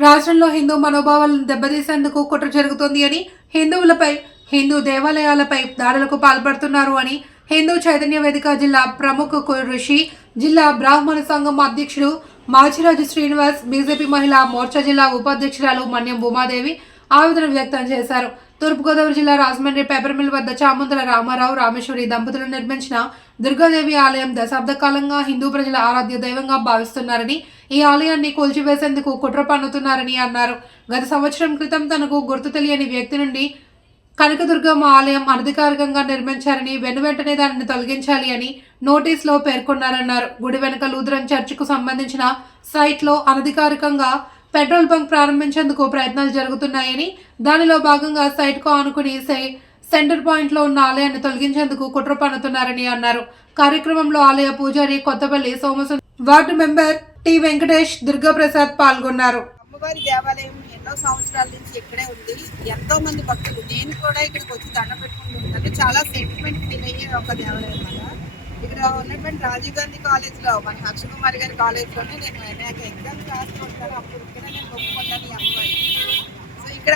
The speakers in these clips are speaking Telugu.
రాష్ట్రంలో హిందూ మనోభావాలను దెబ్బతీసేందుకు కుట్ర జరుగుతోంది అని హిందువులపై హిందూ దేవాలయాలపై దాడులకు పాల్పడుతున్నారు అని హిందూ చైతన్య వేదిక జిల్లా ప్రముఖ ఋషి జిల్లా బ్రాహ్మణ సంఘం అధ్యక్షుడు మాచిరాజు శ్రీనివాస్ బీజేపీ మహిళా మోర్చా జిల్లా ఉపాధ్యక్షురాలు మన్యం ఉమాదేవి ఆవేదన వ్యక్తం చేశారు. తూర్పుగోదావరి జిల్లా రాజమండ్రి పేపర్ మిల్ వద్ద చాముందల రామారావు రామేశ్వరి దంపతులు నిర్మించిన దుర్గాదేవి ఆలయం దశాబ్ద కాలంగా హిందూ ప్రజల ఆరాధ్య దైవంగా భావిస్తున్నారని ఈ ఆలయాన్ని కూల్చివేసేందుకు కుట్ర పన్నుతున్నారని అన్నారు. గత సంవత్సరం క్రితం తనకు గుర్తు తెలియని వ్యక్తి నుండి కనకదుర్గమ్మ ఆలయం అనధికారికంగా నిర్మించారని వెను వెంటనే దానిని తొలగించాలి అని నోటీసులో పేర్కొన్నారన్నారు. గుడి వెనుక లూథరన్ చర్చికు సంబంధించిన సైట్లో అనధికారికంగా పెట్రోల్ బంక్ ప్రారంభించేందుకు ప్రయత్నాలు జరుగుతున్నాయని దానిలో భాగంగా సైట్కు ఆనుకుని సై- సెంటర్ పాయింట్లో ఉన్న ఆలయాన్ని తొలగించేందుకు కుట్ర పన్నుతున్నారని అన్నారు. కార్యక్రమంలో ఆలయ పూజారి Kothapalli Somasundar ward member T Venkatesh Durgaprasad పాల్గొన్నారు. అమ్మవారి దేవాలయం ఎన్నో సంవత్సరాల నుంచి ఇక్కడే ఉంది. ఎంతో మంది భక్తులు నేను కూడా ఇక్కడికి వచ్చి దండ పెట్టుకుంటున్నాను చాలా సెంటిమెంట్ ఫీల్ అయ్యే ఒక దేవాలయం ఇక్కడ ఉన్నటువంటి రాజీవ్ గాంధీ కాలేజ్లో మన హర్ష కుమార్ గారి కాలేజ్లోనే నేను అనేక ఎగ్జామ్స్ రాస్తూ ఉంటాను. అప్పుడు ఇక్కడ నేను ఒప్పుకుంటాను ఈ అమ్మవారి సో ఇక్కడ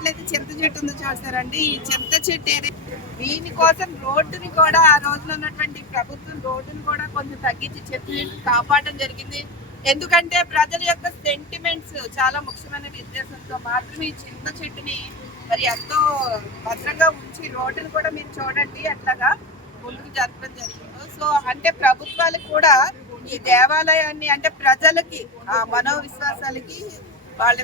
చూసినట్లయితే చింత చెట్టు ఉంది చూస్తారండి. ఈ చింత చెట్టు ఏది? దీనికోసం రోడ్డుని కూడా ఆ రోజున ఉన్నటువంటి ప్రభుత్వం రోడ్డుని కూడా కొంచెం తగ్గించి చింత చెట్టు కాపాడడం జరిగింది. ఎందుకంటే ప్రజల యొక్క సెంటిమెంట్స్ చాలా ముఖ్యమైన ఉద్దేశంతో మాత్రమే ఈ చింత చెట్టుని మరి ఎంతో భద్రంగా ఉంచి రోడ్డుని కూడా మీరు చూడండి అట్లాగా ముందుకు జరపడం జరిగింది. సో అంటే ప్రభుత్వాలు కూడా ఈ దేవాలయాన్ని అంటే ప్రజలకి ఆ మనోవిశ్వాసాలకి వాళ్ళ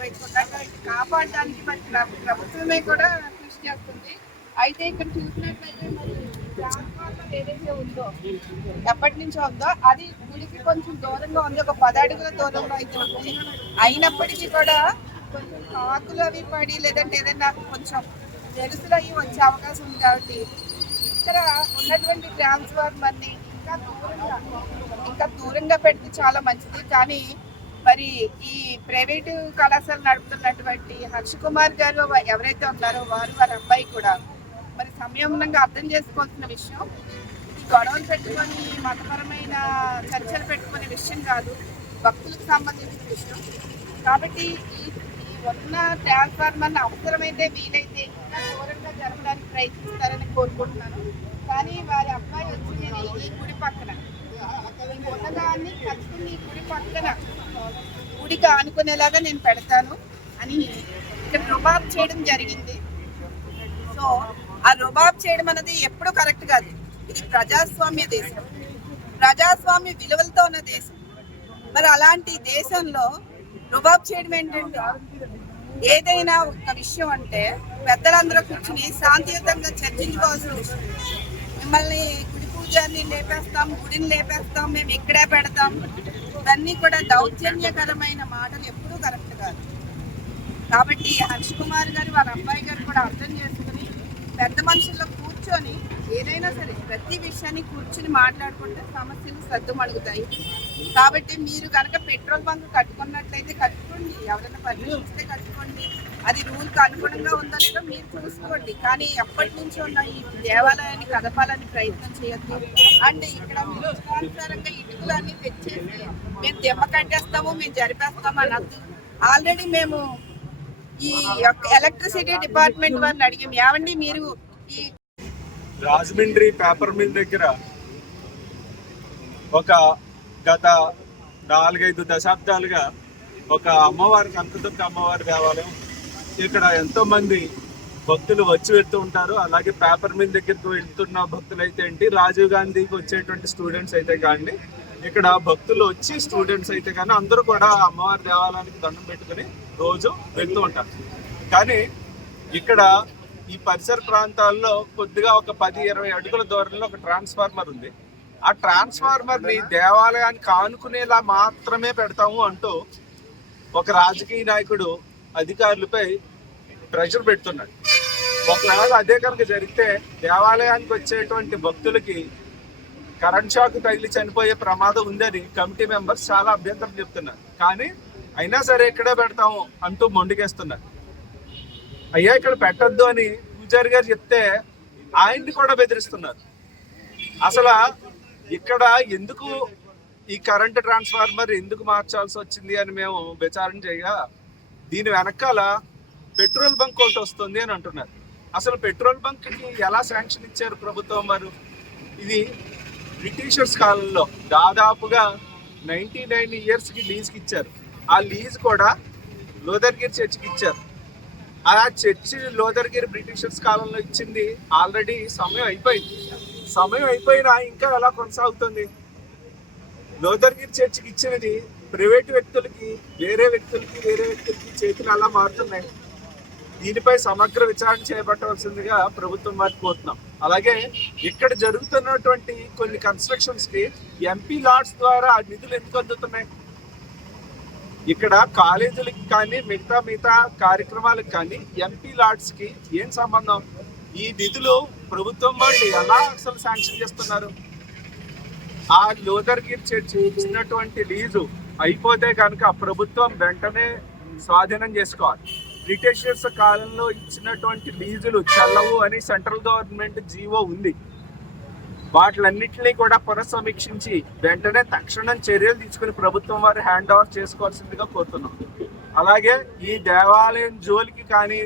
కాపాడడానికి మరి ప్రభుత్వమే కూడా కృషి చేస్తుంది. అయితే ఇక్కడ చూసినట్లయితే మరి ట్రాన్స్ఫార్మర్ ఏదైతే ఉందో ఎప్పటి నుంచో ఉందో అది గుడికి కొంచెం దూరంగా ఉంది ఒక పది అడుగుల దూరంలో అయితే ఉంది. అయినప్పటికీ కూడా కొంచెం కాకులు అవి పడి లేదంటే ఏదైనా కొంచెం తెలుసులు అయ్యి వచ్చే అవకాశం ఉంది కాబట్టి ఇక్కడ ఉన్నటువంటి ట్రాన్స్ఫార్మర్ని ఇంకా దూరంగా ఇంకా దూరంగా పెడితే చాలా మంచిది. కానీ మరి ఈ ప్రైవేటు కళాశాల నడుపుతున్నటువంటి హర్ష కుమార్ గారు ఎవరైతే ఉన్నారో వారు వారి అబ్బాయి కూడా. మరి సంయమనంగా అర్థం చేసుకోవాల్సిన విషయం ఈ గొడవలు పెట్టుకొని మతపరమైన చర్చలు పెట్టుకునే విషయం కాదు భక్తులకు సంబంధించిన విషయం. కాబట్టి ఈ ఈ ఉన్న ట్రాన్స్ఫార్మర్ అవసరమైతే వీలైతే ఇంకా దూరంగా జరపడానికి ప్రయత్నిస్తారని కోరుకుంటున్నాను. కానీ వారి అబ్బాయి వచ్చి నేను ఈ గుడి పక్కన ఈ ఉన్నదాన్ని ఖచ్చితంగా ఈ గుడి పక్కన గుడికి ఆనుకునేలాగా నేను పెడతాను అని ఇక్కడ రుబాబ్ చేయడం జరిగింది. సో ఆ రుబాబ్ చేయడం అనేది ఎప్పుడు కరెక్ట్ కాదు. ఇది ప్రజాస్వామ్య దేశం. ప్రజాస్వామ్య విలువలతో ఉన్న దేశం. మరి అలాంటి దేశంలో రుబాబ్ చేయడం ఏంటంటే ఏదైనా ఒక విషయం అంటే పెద్దలందరూ కూర్చుని శాంతియుతంగా చర్చించుకోవాల్సిన విషయం. మిమ్మల్ని గుడి లేపేస్తాం గుడిని లేపేస్తాం మేము ఇక్కడే పెడతాం. ఇవన్నీ కూడా దౌర్జన్యకరమైన మాటలు ఎప్పుడూ కరెక్ట్ కాదు. కాబట్టి హర్ష్ కుమార్ గారు వాళ్ళ అబ్బాయి గారు కూడా అర్థం చేసుకుని పెద్ద మనుషుల్లో కూర్చొని ఏదైనా సరే ప్రతి విషయాన్ని కూర్చుని మాట్లాడుకుంటే సమస్యలు సర్దుమడుగుతాయి కాబట్టి మీరు కనుక పెట్రోల్ బంక్ కట్టుకున్నట్లయితే కట్టుకోండి. ఎవరైనా పరిశీలిస్తే కట్టుకోండి. అది రూల్కి అనుగుణంగా ఉందో లేదో మీరు చూసుకోండి. కానీ ఎప్పటి నుంచి ఉన్న ఈ దేవాలయాన్ని కదపాలని ప్రయత్నం చేయొద్దు. అండ్ ఇక్కడ మీరు ఇష్టానుసారంగా ఇటుకలన్నీ తెచ్చేసి మేము దెబ్బ కట్టేస్తాము మేము జరిపేస్తాము అనద్దు. ఆల్రెడీ మేము ఈ యొక్క ఎలక్ట్రిసిటీ డిపార్ట్మెంట్ వారిని అడిగాం. ఏమండి మీరు ఈ రాజమండ్రి పేపర్ మిల్ దగ్గర ఒక గత నాలుగైదు దశాబ్దాలుగా ఒక అమ్మవారి కనకదుర్గ అమ్మవారి దేవాలయం ఇక్కడ ఎంతో మంది భక్తులు వచ్చి వెళ్తూ ఉంటారు. అలాగే పేపర్ మిల్ దగ్గరకు వెళ్తున్న భక్తులు అయితే ఏంటి? రాజీవ్ గాంధీకి వచ్చేటువంటి స్టూడెంట్స్ అయితే కానీ ఇక్కడ భక్తులు వచ్చి స్టూడెంట్స్ అయితే కానీ అందరూ కూడా అమ్మవారి దేవాలయానికి దండం పెట్టుకుని రోజు వెళ్తూ ఉంటారు. కానీ ఇక్కడ ఈ పరిసర ప్రాంతాల్లో కొద్దిగా ఒక పది ఇరవై అడుగుల దూరంలో ఒక ట్రాన్స్ఫార్మర్ ఉంది. ఆ ట్రాన్స్ఫార్మర్ని దేవాలయానికి ఆనుకునేలా మాత్రమే పెడతాము అంటూ ఒక రాజకీయ నాయకుడు అధికారులపై ప్రెషర్ పెడుతున్నాడు. ఒకవేళ అదే కనుక జరిగితే దేవాలయానికి వచ్చేటువంటి భక్తులకి కరెంట్ షాక్ తగిలి చనిపోయే ప్రమాదం ఉందని కమిటీ మెంబర్స్ చాలా అభ్యంతరం చెప్తున్నారు. కానీ అయినా సరే ఇక్కడే పెడతాము అంటూ మొండికేస్తున్నారు. అయ్యా ఇక్కడ పెట్టద్దు అని పూజారి గారు చెప్తే ఆయన్ని కూడా బెదిరిస్తున్నారు. అసలు ఇక్కడ ఎందుకు ఈ కరెంట్ ట్రాన్స్ఫార్మర్ ఎందుకు మార్చాల్సి వచ్చింది అని మేము విచారణ చేయగా దీని వెనకాల పెట్రోల్ బంక్ ఒకటి వస్తుంది అని అంటున్నారు. అసలు పెట్రోల్ బంక్కి ఎలా శాంక్షన్ ఇచ్చారు ప్రభుత్వం వారు? ఇది బ్రిటిషర్స్ కాలంలో దాదాపుగా నైంటీ నైన్ ఇయర్స్కి లీజ్కి ఇచ్చారు. ఆ లీజ్ కూడా లోదర్గిరి చర్చికి ఇచ్చారు. ఆ చర్చి లోదర్గిరి బ్రిటిషర్స్ కాలంలో ఇచ్చింది ఆల్రెడీ సమయం అయిపోయింది. సమయం అయిపోయినా ఇంకా ఎలా కొనసాగుతుంది? లోదర్గిరి చర్చికి ఇచ్చినది ప్రైవేట్ వ్యక్తులకి వేరే వ్యక్తులకి వేరే వ్యక్తులకి చేతులు అలా మారుతున్నాయి. దీనిపై సమగ్ర విచారణ చేపట్టవలసిందిగా ప్రభుత్వం వారికి కోరుతున్నాం. అలాగే ఇక్కడ జరుగుతున్నటువంటి కొన్ని కన్స్ట్రక్షన్స్కి ఎంపీ లాట్స్ ద్వారా ఆ నిధులు ఎందుకు అందుతున్నాయి? ఇక్కడ కాలేజీలకి కానీ మిగతా మిగతా కార్యక్రమాలకు కానీ ఎంపీ లాట్స్కి ఏం సంబంధం? ఈ నిధులు ప్రభుత్వం వాళ్ళు ఎలా అసలు శాంక్షన్ చేస్తున్నారు? ఆ లోదర్గిరి చర్చి ఇచ్చినటువంటి లీజు అయిపోతే కనుక ప్రభుత్వం వెంటనే స్వాధీనం చేసుకోవాలి. బ్రిటిషర్స్ కాలంలో ఇచ్చినటువంటి లీజులు చల్లవు అని సెంట్రల్ గవర్నమెంట్ జీవో ఉంది. వాటిలన్నింటినీ కూడా పునఃసమీక్షించి వెంటనే తక్షణం చర్యలు తీసుకుని ప్రభుత్వం వారు హ్యాండ్ ఓవర్ చేసుకోవాల్సిందిగా కోరుతున్నాం. అలాగే ఈ దేవాలయం జోలికి కానీ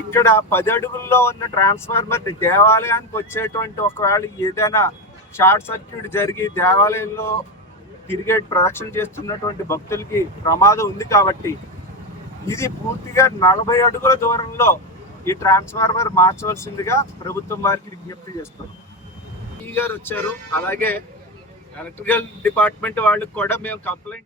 ఇక్కడ పది అడుగుల్లో ఉన్న ట్రాన్స్ఫార్మర్ దేవాలయానికి వచ్చేటువంటి ఒకవేళ ఏదైనా షార్ట్ సర్క్యూట్ జరిగి దేవాలయంలో క్రికెట్ ప్రదక్షిణ చేస్తున్నటువంటి భక్తులకి ప్రమాదం ఉంది కాబట్టి ఇది పూర్తిగా నలభై అడుగుల దూరంలో ఈ ట్రాన్స్ఫార్మర్ మార్చవలసిందిగా ప్రభుత్వం వారికి విజ్ఞప్తి చేస్తారు ఈ గారు వచ్చారు. అలాగే ఎలక్ట్రికల్ డిపార్ట్మెంట్ వాళ్ళకి కూడా మేము కంప్లైంట్